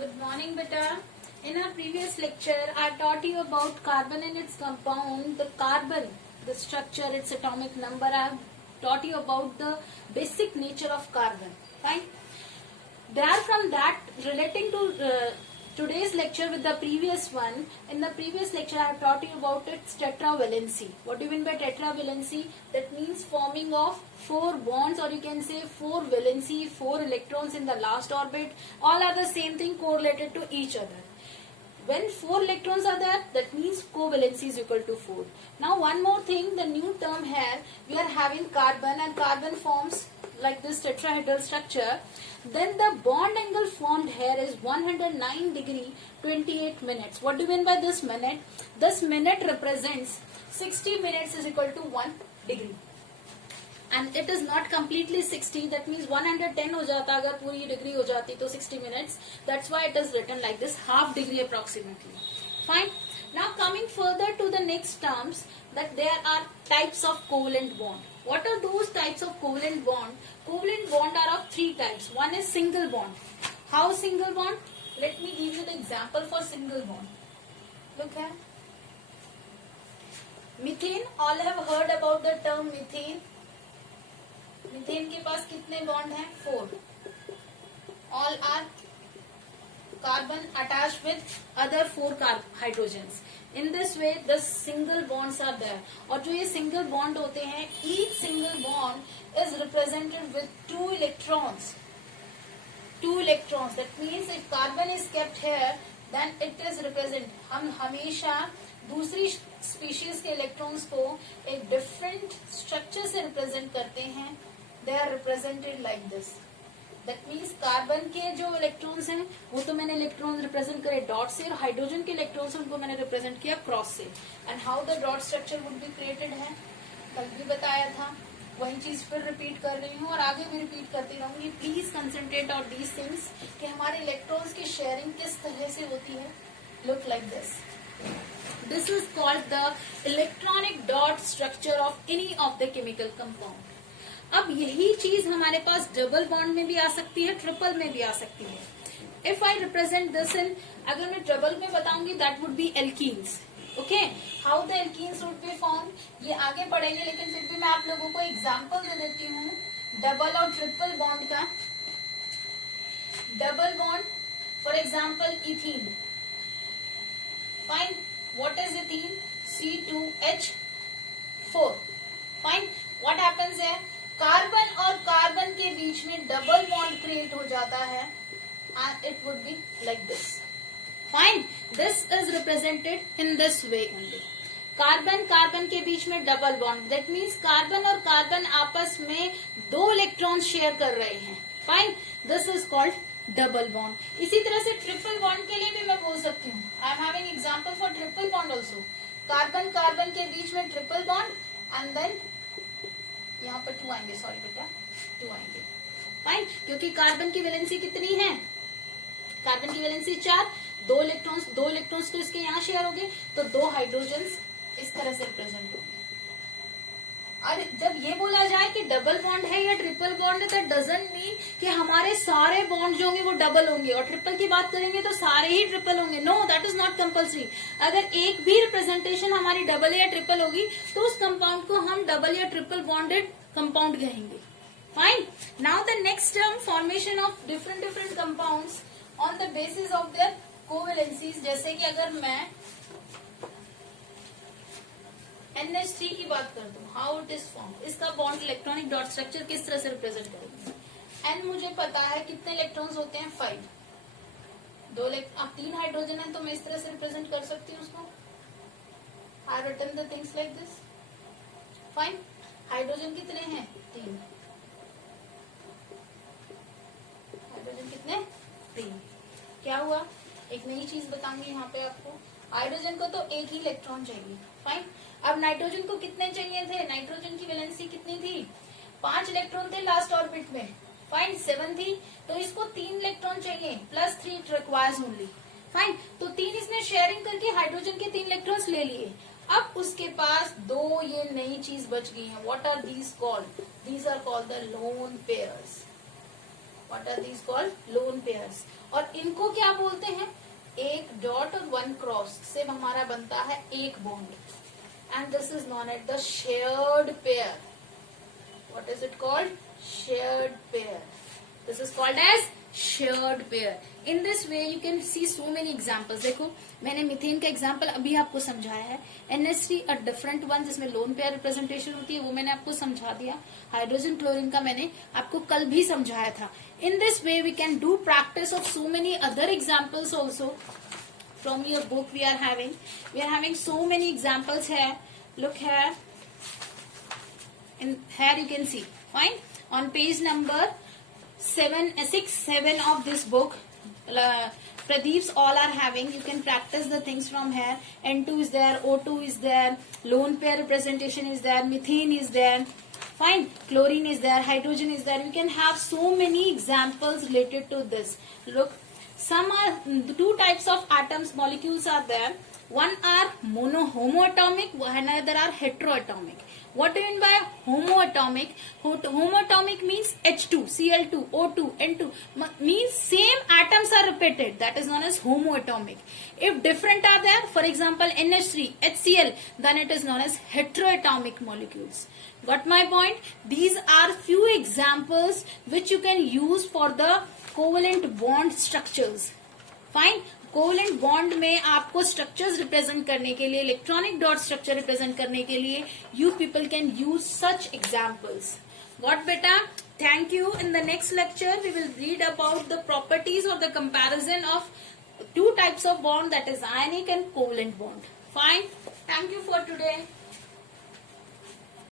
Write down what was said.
Good morning, beta. In our previous lecture, I taught you about carbon and its compound, the carbon, the structure, its atomic number. I have taught you about the basic nature of carbon. Right? There from that, relating to today's lecture with the previous one, in the previous lecture I have taught you about its tetravalency. What do you mean by tetravalency? That means forming of 4 bonds, or you can say 4 valency, 4 electrons in the last orbit. All are the same thing, correlated to each other. When 4 electrons are there, that means covalency is equal to 4. Now one more thing, the new term here, we are having carbon, and carbon forms like this tetrahedral structure. Then the bond angle formed here is 109 degree 28 minutes. What do you mean by this minute? This minute represents 60 minutes is equal to 1 degree. And it is not completely 60, that means 110 हो जाता, अगर पूरी degree हो जाती तो 60 minutes. That's why it is written like this, half degree approximately. Fine. Now coming further to the next terms, that there are types of covalent bond. What are those types of covalent bond? Covalent bond are of 3 types. One is single bond. How single bond? Let me give you the example for single bond. Look here. Methane. All have heard about the term methane. Methane के पास कितने bond हैं? 4. All are carbon attached with other 4 hydrogens. In this way the single bonds are there. और जो ये single bond होते हैं, each single bond is represented with 2 electrons. 2 electrons. That means if carbon is kept here, then it is represent. हम हमेशा दूसरी species के electrons को एक डिफरेंट स्ट्रक्चर से रिप्रेजेंट करते हैं. They are represented like this. That means carbon के जो इलेक्ट्रॉन्स हैं वो तो मैंने इलेक्ट्रॉन रिप्रेजेंट करे डॉट से, और हाइड्रोजन के इलेक्ट्रॉन्स उनको मैंने रिप्रेजेंट किया क्रॉस से. And how the dot structure would be created है, कल भी बताया था. वही चीज फिर रिपीट कर रही हूँ और आगे भी रिपीट करती रहूंगी. Please concentrate on these things कि हमारे इलेक्ट्रॉन्स की शेयरिंग किस तरह से होती है. Look like this. This is called the electronic dot structure of any of the chemical compound. अब यही चीज हमारे पास डबल बॉन्ड में भी आ सकती है, ट्रिपल में भी आ सकती है. If I represent this in, अगर मैं डबल में बताऊंगी, that would be alkenes. Okay? How the alkenes would be formed? ये आगे पढ़ेंगे, लेकिन फिर भी मैं आप लोगों को एग्जाम्पल दे देती हूँ डबल और ट्रिपल बॉन्ड का. Double bond, for example ethene. Fine. What is ethene? C2H4. Fine. What happens है, कार्बन और कार्बन के बीच में डबल बॉन्ड क्रिएट हो जाता है, and it would be like this. Fine. This is represented in this way only. Carbon carbon के बीच में double bond. That means carbon और कार्बन आपस में 2 इलेक्ट्रॉन शेयर कर रहे हैं. Fine. This is called double bond. इसी तरह से ट्रिपल बॉन्ड के लिए भी मैं बोल सकती हूँ. I am having example for triple bond also. Carbon carbon के बीच में ट्रिपल बॉन्ड, एंड देन यहाँ पर 2 आएंगे. सॉरी बेटा, 2 आएंगे. फाइन. क्योंकि कार्बन की वैलेंसी कितनी है? कार्बन की वैलेंसी 4. 2 इलेक्ट्रॉन्स तो इसके यहाँ शेयर हो गए, तो 2 हाइड्रोजन इस तरह से रिप्रेजेंट होंगे. और जब ये बोला जाए कि डबल बॉन्ड है या ट्रिपल बॉन्ड है, दैट डजंट मीन कि हमारे सारे बॉन्ड जो होंगे वो डबल होंगे, और ट्रिपल की बात करेंगे तो सारे ही ट्रिपल होंगे. No, that is not compulsory. अगर एक भी रिप्रेजेंटेशन हमारी डबल या ट्रिपल होगी तो उस कंपाउंड को हम डबल या ट्रिपल बॉन्डेड कंपाउंड कहेंगे. Fine. Now the next term, formation of different compounds on the basis of their covalencies. जैसे कि अगर मैं NH3 की बात कर दूं, हाउ इट इज फॉर्म, इसका बॉन्ड इलेक्ट्रॉनिक डॉट स्ट्रक्चर किस तरह से रिप्रेजेंट करेंगे. N मुझे पता है कितने इलेक्ट्रॉन्स होते हैं, 5. 3 हाइड्रोजन है तो मैं इस तरह से रिप्रेजेंट कर सकती हूँ उसको. I written the things like this. Fine. Hydrogen कितने हैं? 3. हाइड्रोजन कितने? 3. क्या हुआ, एक नई चीज बताऊंगी यहाँ पे आपको. हाइड्रोजन को तो एक ही इलेक्ट्रॉन चाहिए. फाइन. अब नाइट्रोजन को कितने चाहिए थे? नाइट्रोजन की वैलेंसी कितनी थी? 5 इलेक्ट्रॉन थे लास्ट ऑर्बिट में. फाइन. 7 थी, तो इसको 3 इलेक्ट्रॉन चाहिए, plus 3 it requires only. Fine. तो 3 इसने शेयरिंग करके हाइड्रोजन के 3 इलेक्ट्रॉन्स ले लिए. अब उसके पास 2 ये नई चीज बच गई है. What are these called? These are called the lone pairs. What are these called? Lone pairs. और इनको क्या बोलते हैं? एक डॉट और वन क्रॉस से हमारा बनता है एक bond, and this is known as the shared pair. What is it called? Shared pair. This is called as shared pair. In this way you can see so many examples. देखो मैंने methane का example अभी आपको समझाया है. NH3 a different one जिसमें lone pair representation होती है वो मैंने आपको समझा दिया. हाइड्रोजन क्लोरीन का मैंने आपको कल भी समझाया था. In this way we can do practice of so many other examples also. From your book we are having so many examples here. Look here. Here you can see. Fine. On page number 7 of this book, Pradeep's all are having. You can practice the things from here. N2 is there, O2 is there, lone pair representation is there, methane is there. Fine. Chlorine is there, hydrogen is there. You can have so many examples related to this. Look. Some are two types of atoms, molecules are there. One are homoatomic, another are heteroatomic. What do you mean by homoatomic? Homoatomic means H2, Cl2, O2, N2. Means same atoms are repeated. That is known as homoatomic. If different are there, for example NH3, HCl, then it is known as heteroatomic molecules. Got my point? These are few examples which you can use for the covalent bond structures. Fine. Covalent bond में आपको structures represent करने के लिए, electronic dot structure represent करने के लिए you people can use such examples. Got बेटा? Thank you. In the next lecture we will read about the properties of the comparison of two types of bond, that is ionic and covalent bond. Fine. Thank you for today.